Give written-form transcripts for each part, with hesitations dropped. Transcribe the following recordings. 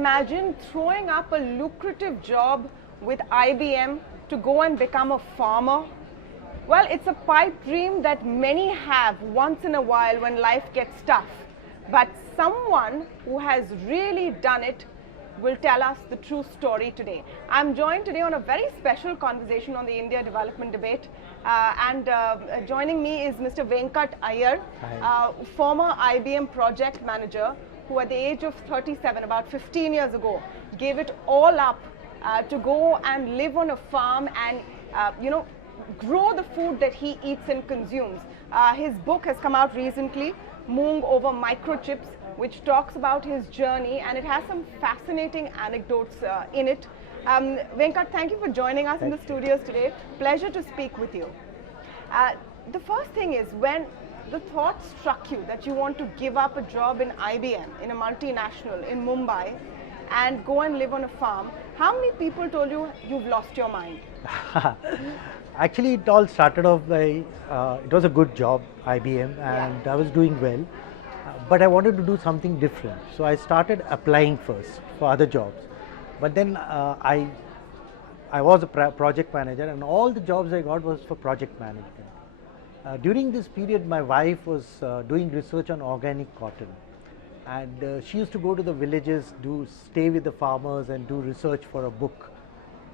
imagine throwing up a lucrative job with IBM to go and become a farmer? Well, it's a pipe dream that many have once in a while when life gets tough. But someone who has really done it will tell us the true story today. I'm joined today on a very special conversation on the India Development Debate. Joining me is Mr. Venkat Iyer, former IBM project manager, who at the age of 37, about 15 years ago, gave it all up to go and live on a farm and, grow the food that he eats and consumes. His book has come out recently, Moong Over Microchips, which talks about his journey, and it has some fascinating anecdotes in it. Venkat, thank you for joining us in the studios today. Pleasure to speak with you. The first thing is, when the thought struck you that you want to give up a job in IBM, in a multinational in Mumbai, and go and live on a farm, how many people told you you've lost your mind? Actually, it all started off by, it was a good job, IBM, and I was doing well, but I wanted to do something different. So I started applying first for other jobs. But then I was a project manager, and all the jobs I got was for project management. During this period, my wife was doing research on organic cotton. And she used to go to the villages, stay with the farmers and do research for a book.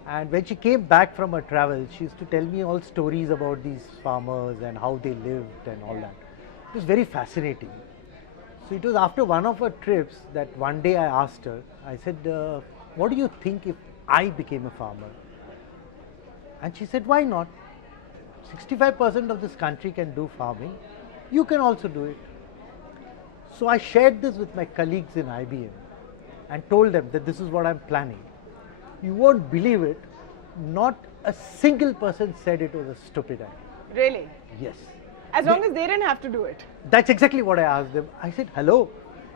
And when she came back from her travel, she used to tell me all stories about these farmers and how they lived and all that. It was very fascinating. So it was after one of her trips that one day I asked her, I said, what do you think if I became a farmer? And she said, why not? 65% of this country can do farming. You can also do it. So I shared this with my colleagues in IBM and told them that this is what I'm planning. You won't believe it, not a single person said it was a stupid idea. Really? Yes. As long as they didn't have to do it. That's exactly what I asked them. I said, hello,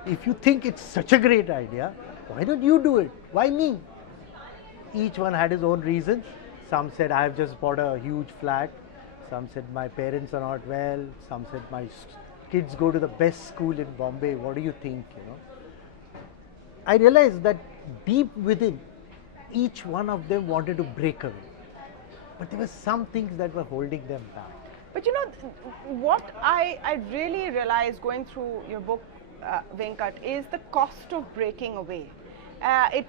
if you think it's such a great idea, why don't you do it? Why me? Each one had his own reasons. Some said, I've just bought a huge flat. Some said, my parents are not well. Some said, my kids go to the best school in Bombay. What do you think? I realized that deep within, each one of them wanted to break away. But there were some things that were holding them back. But what I really realized going through your book, Venkat, is the cost of breaking away. It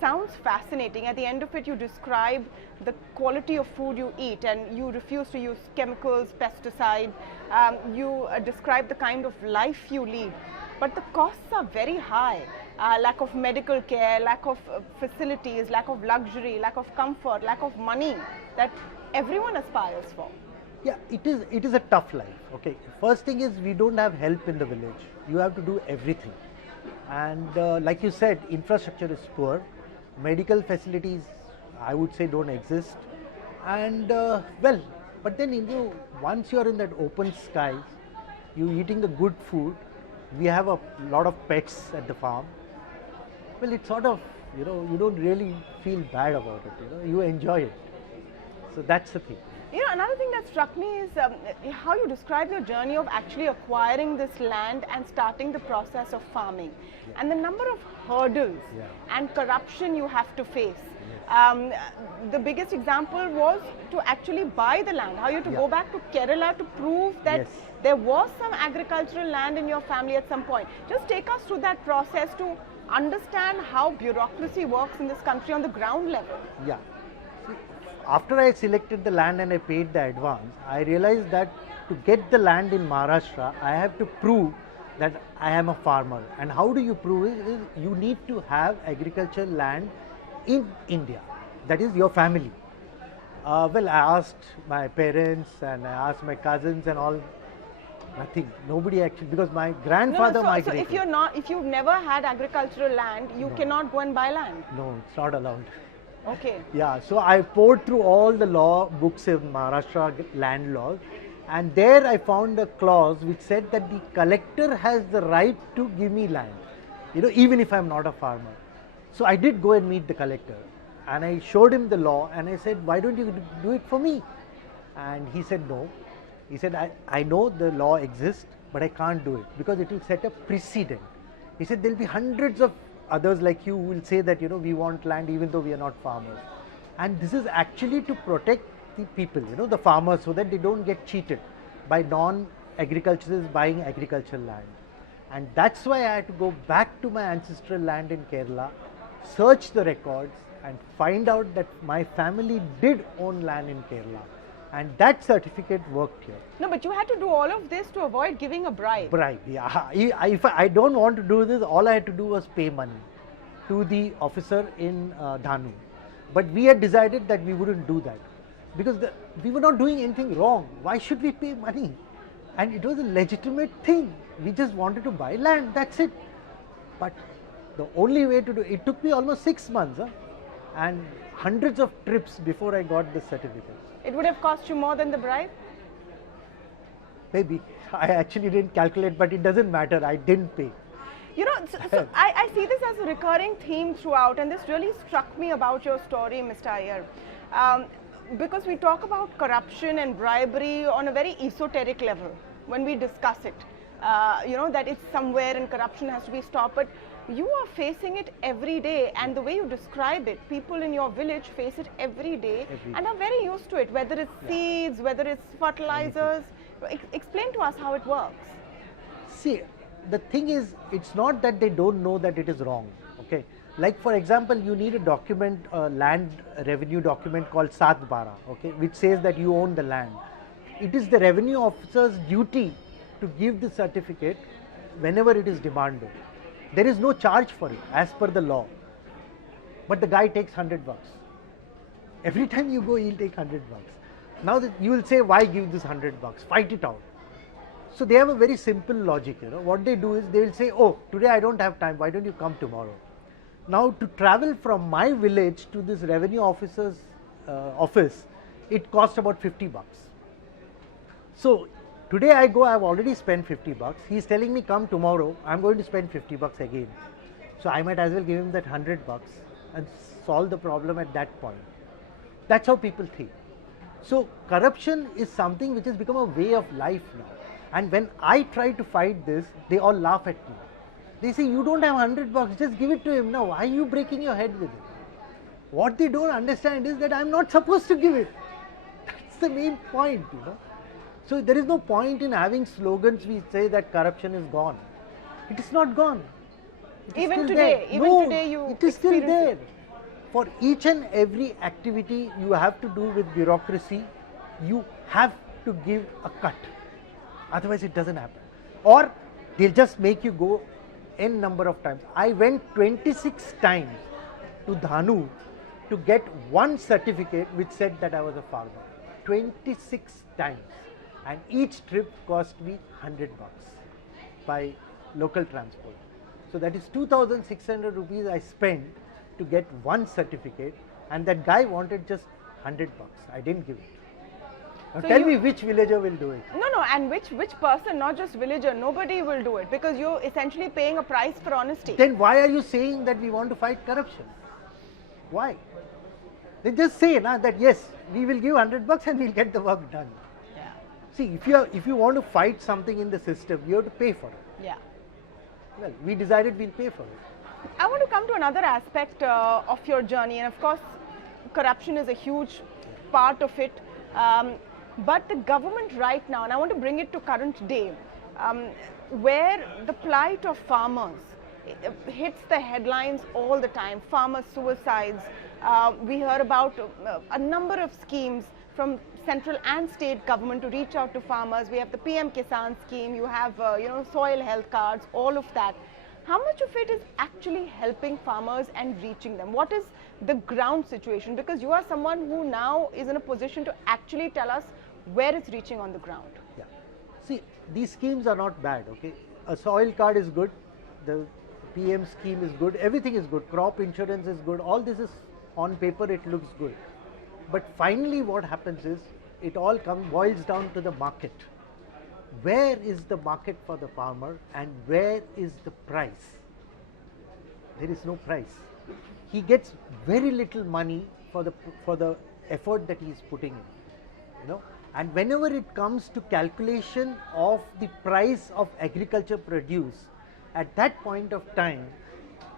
sounds fascinating. At the end of it, you describe the quality of food you eat, and you refuse to use chemicals, pesticides. You describe the kind of life you lead. But the costs are very high. Lack of medical care, lack of facilities, lack of luxury, lack of comfort, lack of money that everyone aspires for. Yeah, it is a tough life. Okay, first thing is we don't have help in the village. You have to do everything. And like you said, infrastructure is poor. Medical facilities, I would say, don't exist. And but then once you're in that open skies, you're eating the good food. We have a lot of pets at the farm. Well, it's sort of, you don't really feel bad about it, you enjoy it. So that's the thing. Another thing that struck me is how you describe your journey of actually acquiring this land and starting the process of farming. Yeah. And the number of hurdles and corruption you have to face. Yes. The biggest example was to actually buy the land, how you had to go back to Kerala to prove that there was some agricultural land in your family at some point. Just take us through that process to understand how bureaucracy works in this country on the ground level. Yeah. See, after I selected the land and I paid the advance, I realized that to get the land in Maharashtra, I have to prove that I am a farmer. And how do you prove it? Is you need to have agricultural land in India. That is your family. Well, I asked my parents and I asked my cousins and all. Nothing. Nobody actually, because my grandfather migrated. So if you've never had agricultural land, you cannot go and buy land. No, it's not allowed. Okay. Yeah, so I poured through all the law books of Maharashtra land laws, and there I found a clause which said that the collector has the right to give me land, even if I'm not a farmer. So I did go and meet the collector, and I showed him the law, and I said, why don't you do it for me? And he said no. He said, I know the law exists, but I can't do it because it will set a precedent. He said there will be hundreds of others like you will say that, we want land even though we are not farmers. And this is actually to protect the people, the farmers, so that they don't get cheated by non-agriculturists buying agricultural land. And that's why I had to go back to my ancestral land in Kerala, search the records and find out that my family did own land in Kerala. And that certificate worked here. No, but you had to do all of this to avoid giving a bribe. Bribe, yeah. If I don't want to do this, all I had to do was pay money to the officer in Dhanu. But we had decided that we wouldn't do that because we were not doing anything wrong. Why should we pay money? And it was a legitimate thing. We just wanted to buy land, that's it. But the only way to do it took me almost 6 months and hundreds of trips before I got the certificate. It would have cost you more than the bribe? Maybe. I actually didn't calculate, but it doesn't matter. I didn't pay. So I see this as a recurring theme throughout, and this really struck me about your story, Mr. Iyer. Because we talk about corruption and bribery on a very esoteric level when we discuss it. That it's somewhere and corruption has to be stopped. But you are facing it every day, and the way you describe it, people in your village face it every day and are very used to it, whether it's seeds, whether it's fertilizers. Explain to us how it works. See, the thing is, it's not that they don't know that it is wrong, okay? Like for example, you need a document, a land revenue document called Sat Bara, okay, which says that you own the land. It is the revenue officer's duty to give the certificate whenever it is demanded. There is no charge for it as per the law. But the guy takes $100. Every time you go, he'll take $100. Now you will say, why give this $100? Fight it out. So they have a very simple logic, What they do is they will say, oh, today I don't have time, why don't you come tomorrow? Now to travel from my village to this revenue officer's office, it costs about $50. So today I go, I've already spent $50. He's telling me come tomorrow, I'm going to spend $50 again. So I might as well give him that $100 and solve the problem at that point. That's how people think. So corruption is something which has become a way of life now. And when I try to fight this, they all laugh at me. They say, you don't have $100, just give it to him now. Why are you breaking your head with it? What they don't understand is that I'm not supposed to give it. That's the main point, So there is no point in having slogans which say that corruption is gone. It is not gone. Even today, it is still there. For each and every activity you have to do with bureaucracy, you have to give a cut. Otherwise it doesn't happen. Or they'll just make you go n number of times. I went 26 times to Dhanu to get one certificate which said that I was a farmer. 26 times. And each trip cost me $100 by local transport. So that is 2,600 rupees I spent to get one certificate, and that guy wanted just $100. I didn't give it. Now so tell me which villager will do it. No, and which person, not just villager, nobody will do it because you're essentially paying a price for honesty. Then why are you saying that we want to fight corruption? Why? They just say that yes, we will give $100 and we'll get the work done. Yeah. See, if you want to fight something in the system, you have to pay for it. Yeah. Well, we decided we'll pay for it. I want to come to another aspect of your journey, and of course, corruption is a huge part of it. But the government right now, and I want to bring it to current day, where the plight of farmers hits the headlines all the time. Farmer suicides. We hear about a number of schemes from central and state government to reach out to farmers. We have the PM Kisan scheme. You have soil health cards. All of that. How much of it is actually helping farmers and reaching them? What is the ground situation? Because you are someone who now is in a position to actually tell us where it's reaching on the ground. Yeah. See, these schemes are not bad, okay? A soil card is good, the PM scheme is good, everything is good, crop insurance is good, all this is on paper, it looks good. But finally what happens is, it all boils down to the market. Where is the market for the farmer and where is the price? There is no price. He gets very little money for the effort that he is putting in, And whenever it comes to calculation of the price of agriculture produce, at that point of time,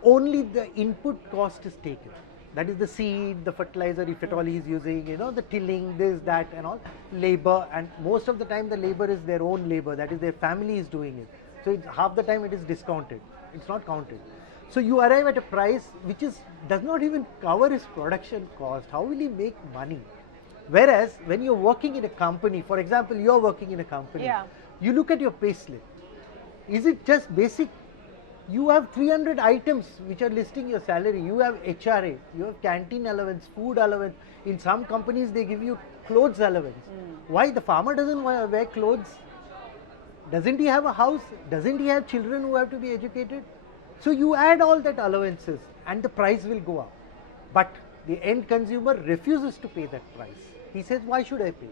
only the input cost is taken. That is the seed, the fertilizer, if at all he is using, the tilling, this, that and all, labor, and most of the time the labor is their own labor, that is their family is doing it. So half the time it is discounted, it's not counted. So you arrive at a price which does not even cover his production cost. How will he make money? Whereas when you're working in a company, for example, you're working in a company, you look at your pay slip. Is it just basic? You have 300 items which are listing your salary. You have HRA, you have canteen allowance, food allowance. In some companies they give you clothes allowance. Why? The farmer doesn't wear clothes. Doesn't he have a house? Doesn't he have children who have to be educated? So you add all that allowances and the price will go up. But the end consumer refuses to pay that price. He says, why should I pay?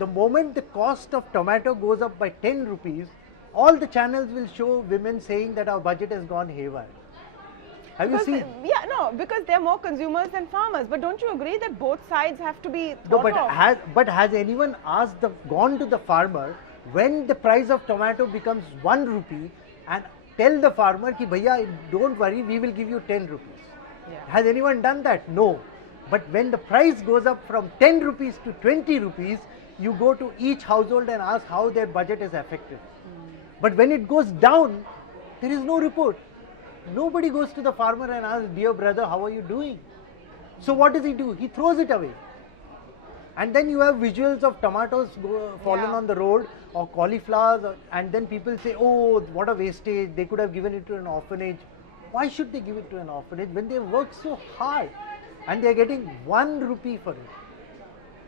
The moment the cost of tomato goes up by 10 rupees, all the channels will show women saying that our budget has gone haywire. Have you seen? Yeah, no, because there are more consumers than farmers. But don't you agree that both sides have to be thought of? But has anyone gone to the farmer when the price of tomato becomes 1 rupee and tell the farmer ki bhaiya, don't worry, we will give you 10 rupees. Has anyone done that? No. But when the price goes up from 10 rupees to 20 rupees, you go to each household and ask how their budget is affected. But when it goes down, there is no report. Nobody goes to the farmer and asks, dear brother, how are you doing? So what does he do? He throws it away. And then you have visuals of tomatoes fallen on the road or cauliflowers, and then people say, oh, what a wastage, they could have given it to an orphanage. Why should they give it to an orphanage when they work so hard and they are getting 1 rupee for it?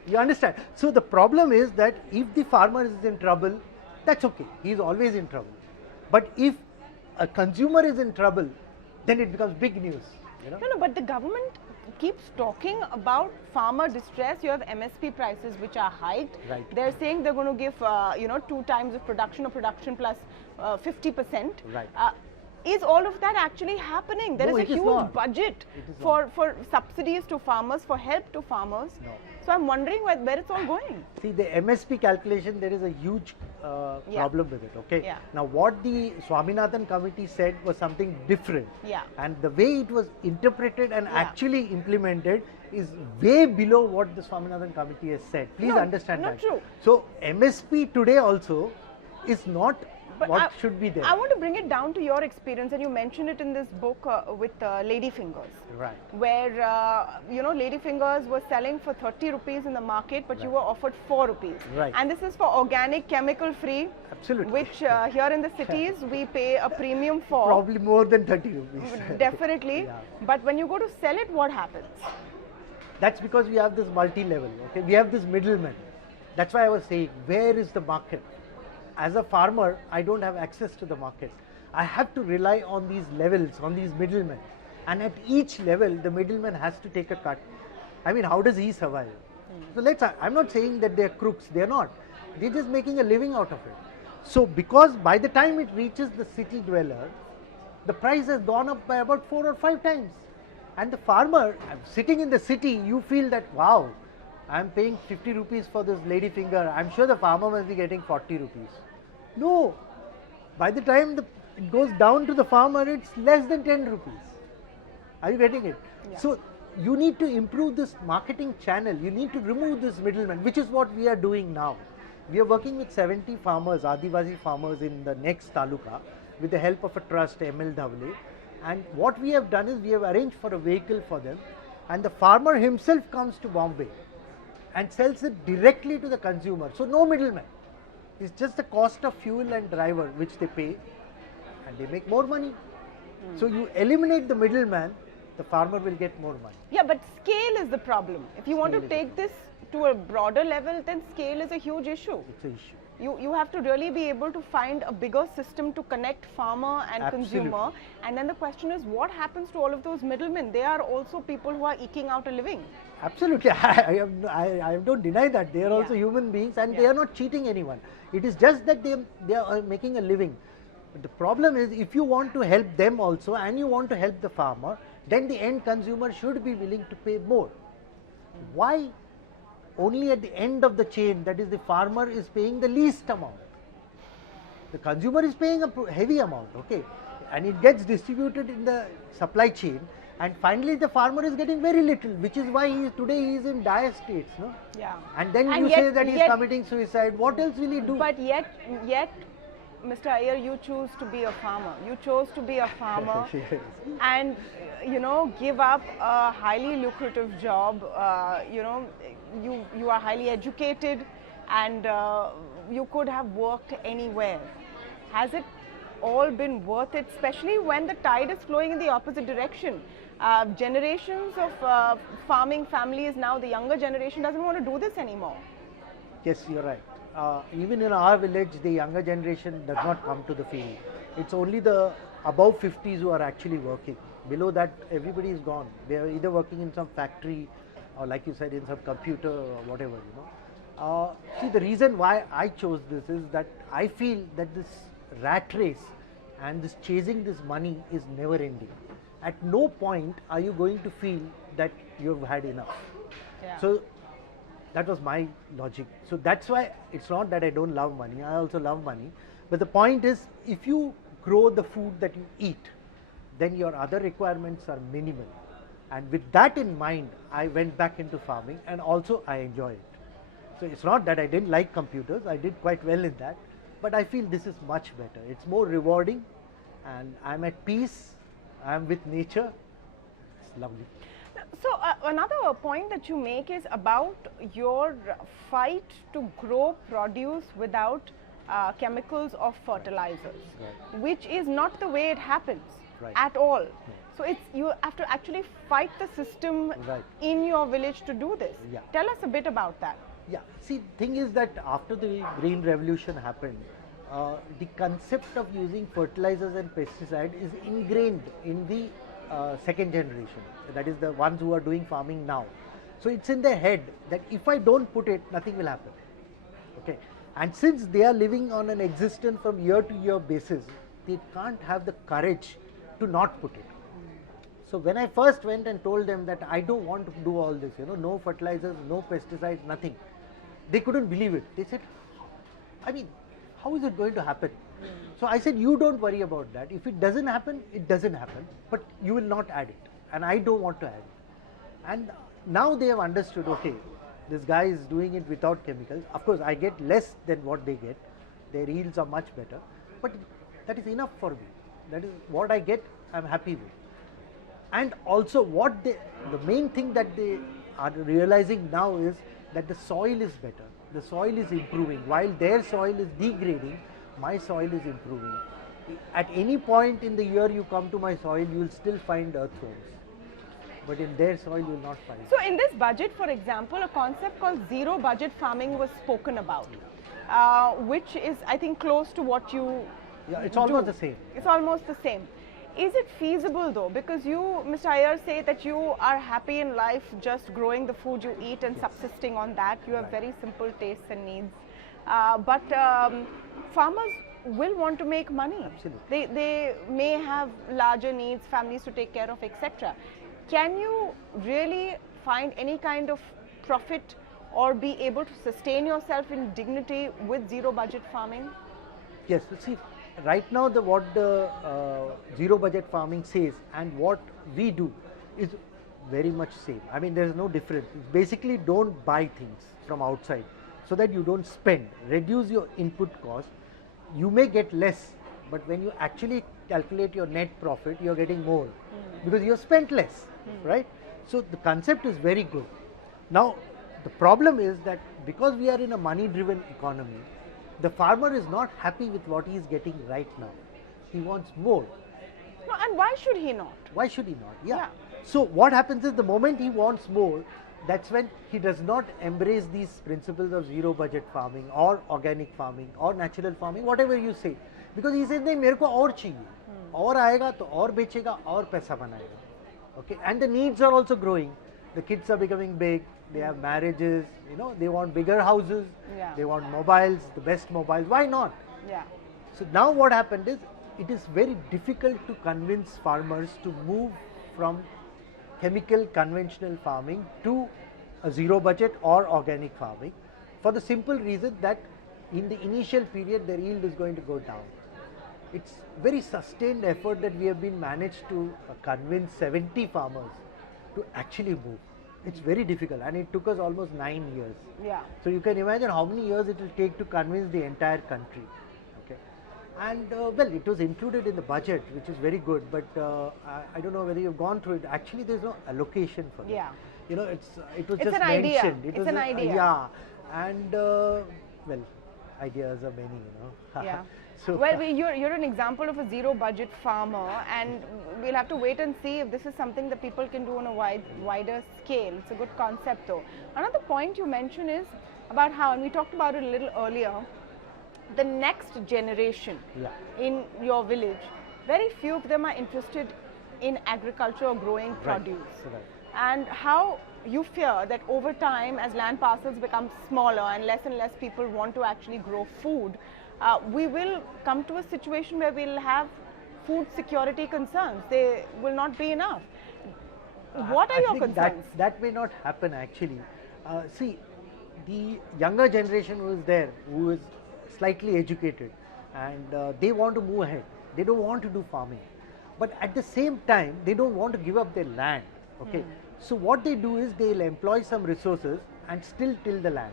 You understand? So the problem is that if the farmer is in trouble, that's okay, he is always in trouble. But if a consumer is in trouble, then it becomes big news. No, but the government keeps talking about farmer distress. You have MSP prices which are hiked. Right. They're saying they're going to give 2 times of production or production plus 50%. Right. Is all of that actually happening? There is a huge budget for subsidies to farmers, for help to farmers. No. So I'm wondering where it's all going. See, the MSP calculation, there is a huge problem with it. Okay. Yeah. Now, what the Swaminathan committee said was something different. Yeah. And the way it was interpreted and actually implemented is way below what the Swaminathan committee has said. Please understand that. Not true. So, MSP today also is not what should be there. I want to bring it down to your experience, and you mentioned it in this book with Lady Fingers. Right. Where, Lady Fingers was selling for 30 rupees in the market, but you were offered 4 rupees. Right. And this is for organic, chemical free. Absolutely. Which here in the cities, we pay a premium for. Probably more than 30 rupees. Definitely. Yeah. But when you go to sell it, what happens? That's because we have this multi-level, okay? We have this middleman. That's why I was saying, where is the market? As a farmer, I don't have access to the market. I have to rely on these levels, on these middlemen. And at each level, the middleman has to take a cut. I mean, how does he survive? So I'm not saying that they're crooks, they're not. They're just making a living out of it. So because by the time it reaches the city dweller, the price has gone up by about 4 or 5 times. And the farmer, sitting in the city, you feel that, wow, I'm paying 50 rupees for this lady finger. I'm sure the farmer must be getting 40 rupees. No, by the time it goes down to the farmer, it's less than 10 rupees. Are you getting it? Yeah. So you need to improve this marketing channel. You need to remove this middleman, which is what we are doing now. We are working with 70 farmers, Adivasi farmers in the next taluka with the help of a trust, ML Dhavle. And what we have done is we have arranged for a vehicle for them, and the farmer himself comes to Bombay and sells it directly to the consumer. So no middleman. It's just the cost of fuel and driver which they pay, and they make more money. So you eliminate the middleman, the farmer will get more money. Yeah, but scale is the problem. If you want to take this to a broader level, then scale is a huge issue. It's an issue. You have to really be able to find a bigger system to connect farmer and consumer. And then the question is, what happens to all of those middlemen? They are also people who are eking out a living. Absolutely. I don't deny that. They are also human beings, and they are not cheating anyone. It is just that they are making a living. But the problem is, if you want to help them also and you want to help the farmer, then the end consumer should be willing to pay more. Why? Only at the end of the chain, that is, the farmer is paying the least amount. The consumer is paying a heavy amount, okay? and it gets distributed in the supply chain, and finally the farmer is getting very little, which is why today he is in dire states, no? Yeah. And then And you say that he's committing suicide. What else will he do? But yet, Mr. Iyer, you choose to be a farmer. You chose to be a farmer and, give up a highly lucrative job. You are highly educated and you could have worked anywhere. Has it all been worth it, especially when the tide is flowing in the opposite direction? Generations of farming families now, the younger generation doesn't want to do this anymore. Yes, you're right. Even in our village, the younger generation does not come to the field. It's only the above 50s who are actually working. Below that, everybody is gone. They are either working in some factory or, like you said, in some computer or whatever, See, the reason why I chose this is that I feel that this rat race and this chasing this money is never ending. At no point are you going to feel that you've had enough. Yeah. So that was my logic. So that's why it's not that I don't love money. I also love money. But the point is, if you grow the food that you eat, then your other requirements are minimal. And with that in mind, I went back into farming, and also I enjoy it. So it's not that I didn't like computers. I did quite well in that. But I feel this is much better. It's more rewarding, and I'm at peace. I'm with nature. It's lovely. So another point that you make is about your fight to grow produce without chemicals or fertilizers, Right. which is not the way it happens Right. at all. No. So you have to actually fight the system Right. in your village to do this. Yeah. Tell us a bit about that. Yeah, see, thing is that after the Green Revolution happened, the concept of using fertilizers and pesticide is ingrained in the second generation. That is the ones who are doing farming now. So it's in their head that if I don't put it, nothing will happen. Okay, and since they are living on an existence from year to year basis, they can't have the courage to not put it. So when I first went and told them that I don't want to do all this, no fertilizers, no pesticides, nothing, they couldn't believe it. They said, I mean, how is it going to happen? So I said, you don't worry about that. If it doesn't happen, it doesn't happen, but you will not add it. And I don't want to add it. And now they have understood, okay, this guy is doing it without chemicals. Of course, I get less than what they get. Their yields are much better, but that is enough for me. That is what I get, I'm happy with. And also the main thing that they are realizing now is that the soil is better. The soil is improving. While their soil is degrading, my soil is improving. At any point in the year you come to my soil, you will still find earthworms. But in their soil, you will not find. So in this budget, for example, a concept called zero budget farming was spoken about, which is, I think, close to what you it's almost the same. It's almost the same. Is it feasible though? Because you, Mr. Iyer, say that you are happy in life just growing the food you eat and subsisting on that. You have very simple tastes and needs. But farmers will want to make money. Absolutely. They may have larger needs, families to take care of, etc. Can you really find any kind of profit or be able to sustain yourself in dignity with zero budget farming? Yes, see, right now what the zero budget farming says and what we do is very much same. I mean, there is no difference. It's basically, don't buy things from outside so that you don't spend. Reduce your input cost. You may get less, but when you actually calculate your net profit, you're getting more because you have spent less, right? So the concept is very good. Now, the problem is that because we are in a money-driven economy, the farmer is not happy with what he is getting right now. He wants more. No, and why should he not? Why should he not? Yeah. So what happens is the moment he wants more, that's when he does not embrace these principles of zero budget farming or organic farming or natural farming, whatever you say. Because he says, नहीं मेरे को और चाहिए, और आएगा तो और बेचेगा और पैसा बनाएगा. Okay, and the needs are also growing. The kids are becoming big. They have marriages. They want bigger houses. Yeah. They want mobiles, the best mobiles. Why not? Yeah. So now what happened is, it is very difficult to convince farmers to move from chemical conventional farming to a zero budget or organic farming, for the simple reason that in the initial period their yield is going to go down. It's very sustained effort that we have been managed to convince 70 farmers to actually move. It's very difficult, and it took us almost 9 years. Yeah. So you can imagine how many years it will take to convince the entire country. Okay, and well, it was included in the budget, which is very good. But I don't know whether you've gone through it. Actually, there's no allocation for it. Yeah. You know, it was It's just an idea. mentioned. It It's was an idea. yeah, and well, ideas are many. You know. Yeah. So Well, you're an example of a zero budget farmer, and we'll have to wait and see if this is something that people can do on a wider scale. It's a good concept though. Another point you mentioned is about how, and we talked about it a little earlier, the next generation in your village, very few of them are interested in agriculture or growing produce. Right. And how you fear that over time, as land parcels become smaller and less people want to actually grow food, we will come to a situation where we'll have food security concerns. They will not be enough. What are your concerns? That may not happen actually. See, the younger generation who is there, who is slightly educated, and they want to move ahead. They don't want to do farming, but at the same time, they don't want to give up their land. Okay, so what they do is they'll employ some resources and still till the land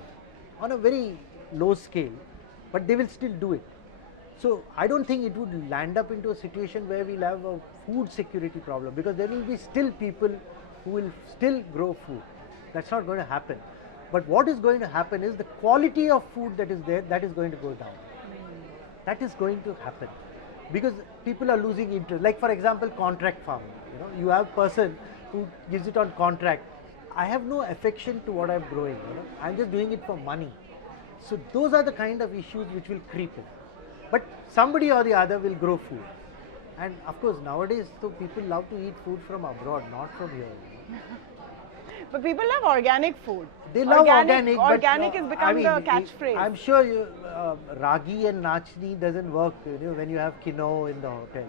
on a very low scale, but they will still do it. So I don't think it would land up into a situation where we'll have a food security problem, because there will be still people who will still grow food. That's not going to happen. But what is going to happen is the quality of food that is there, that is going to go down. That is going to happen because people are losing interest. Like for example, contract farming. You know, you have a person who gives it on contract. I have no affection to what I'm growing. You know, I'm just doing it for money. So those are the kind of issues which will creep in. But somebody or the other will grow food. And of course, nowadays, so people love to eat food from abroad, not from here. You know. But people love organic food. They love organic. Organic but, has become the catchphrase. I'm sure ragi and nachni doesn't work when you have quinoa in the hotel.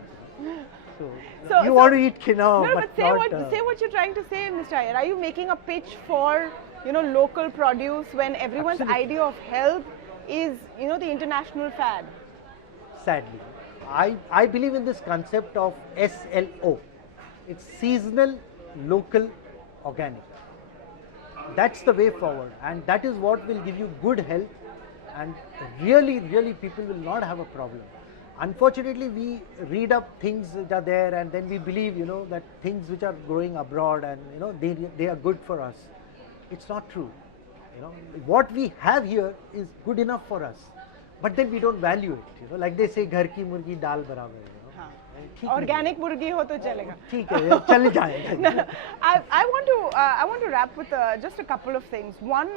So you want to eat quinoa, no, but say what you're trying to say, Mr. Iyer. Are you making a pitch for local produce when everyone's idea of health is the international fad? Sadly, I believe in this concept of SLO. It's seasonal, local, organic. That's the way forward, and that is what will give you good health, and really people will not have a problem. Unfortunately, we read up things which are there, and then we believe that things which are growing abroad and they are good for us. It's not true. What we have here is good enough for us, but then we don't value it. Like they say, "Ghar ki murgi dal barabar." Organic murgi ho to chalega. ठीक है, चल जाएगा. I want to wrap with just a couple of things. One,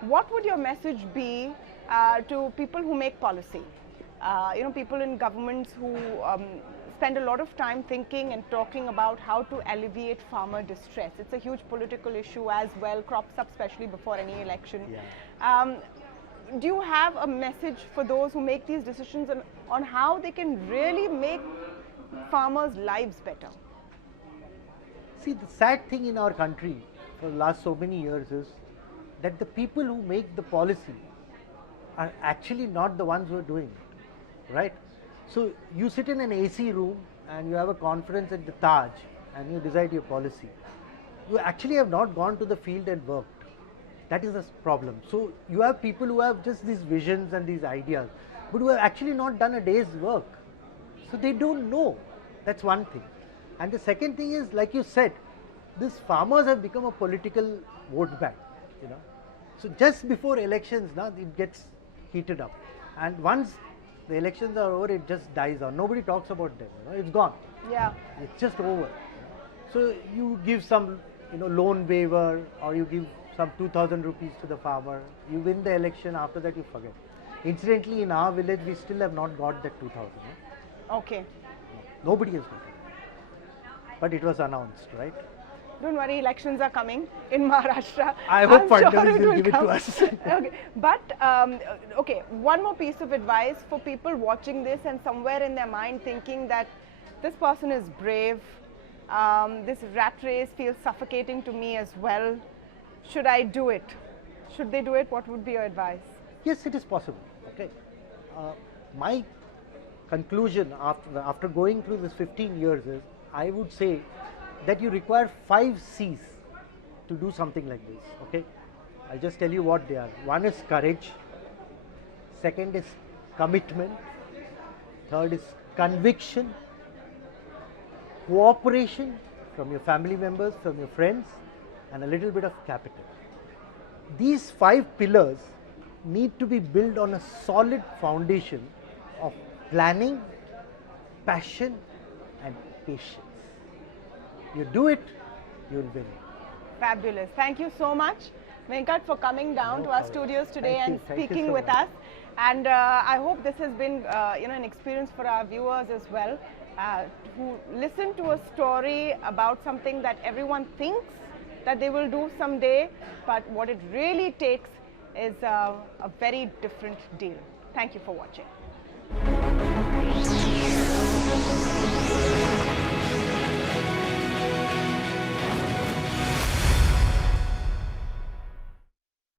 what would your message be to people who make policy? People in governments who spend a lot of time thinking and talking about how to alleviate farmer distress. It's a huge political issue as well, crops up especially before any election. Yeah. Do you have a message for those who make these decisions on how they can really make farmers' lives better? See, the sad thing in our country for the last so many years is that the people who make the policy are actually not the ones who are doing it, right? So you sit in an AC room and you have a conference at the Taj and you decide your policy. You actually have not gone to the field and worked. That is the problem. So you have people who have just these visions and these ideas, but who have actually not done a day's work. So they don't know. That's one thing. And the second thing is, like you said, these farmers have become a political vote bank. So just before elections, now it gets heated up, and once the elections are over, it just dies down. Nobody talks about them. It's gone. Yeah. It's just over. So you give some, loan waiver, or you give some 2,000 rupees to the farmer. You win the election. After that, you forget. Incidentally, in our village, we still have not got that 2,000. Okay. Nobody has got it. But it was announced, right? Don't worry, elections are coming in Maharashtra. I hope Fadnavis will give it to us. Okay, but okay, one more piece of advice for people watching this and somewhere in their mind thinking that this person is brave, this rat race feels suffocating to me as well. Should I do it? Should they do it? What would be your advice? Yes, it is possible. Okay. My conclusion after going through this 15 years is, I would say that you require 5 C's to do something like this. Okay, I'll just tell you what they are. One is courage, second is commitment, third is conviction, cooperation from your family members, from your friends, and a little bit of capital. These 5 pillars need to be built on a solid foundation of planning, passion, and patience. You do it, you'll win. Fabulous. Thank you so much, Venkat, for coming down to our studios today and speaking with us. And I hope this has been an experience for our viewers as well, who listen to a story about something that everyone thinks that they will do someday, but what it really takes is a very different deal. Thank you for watching.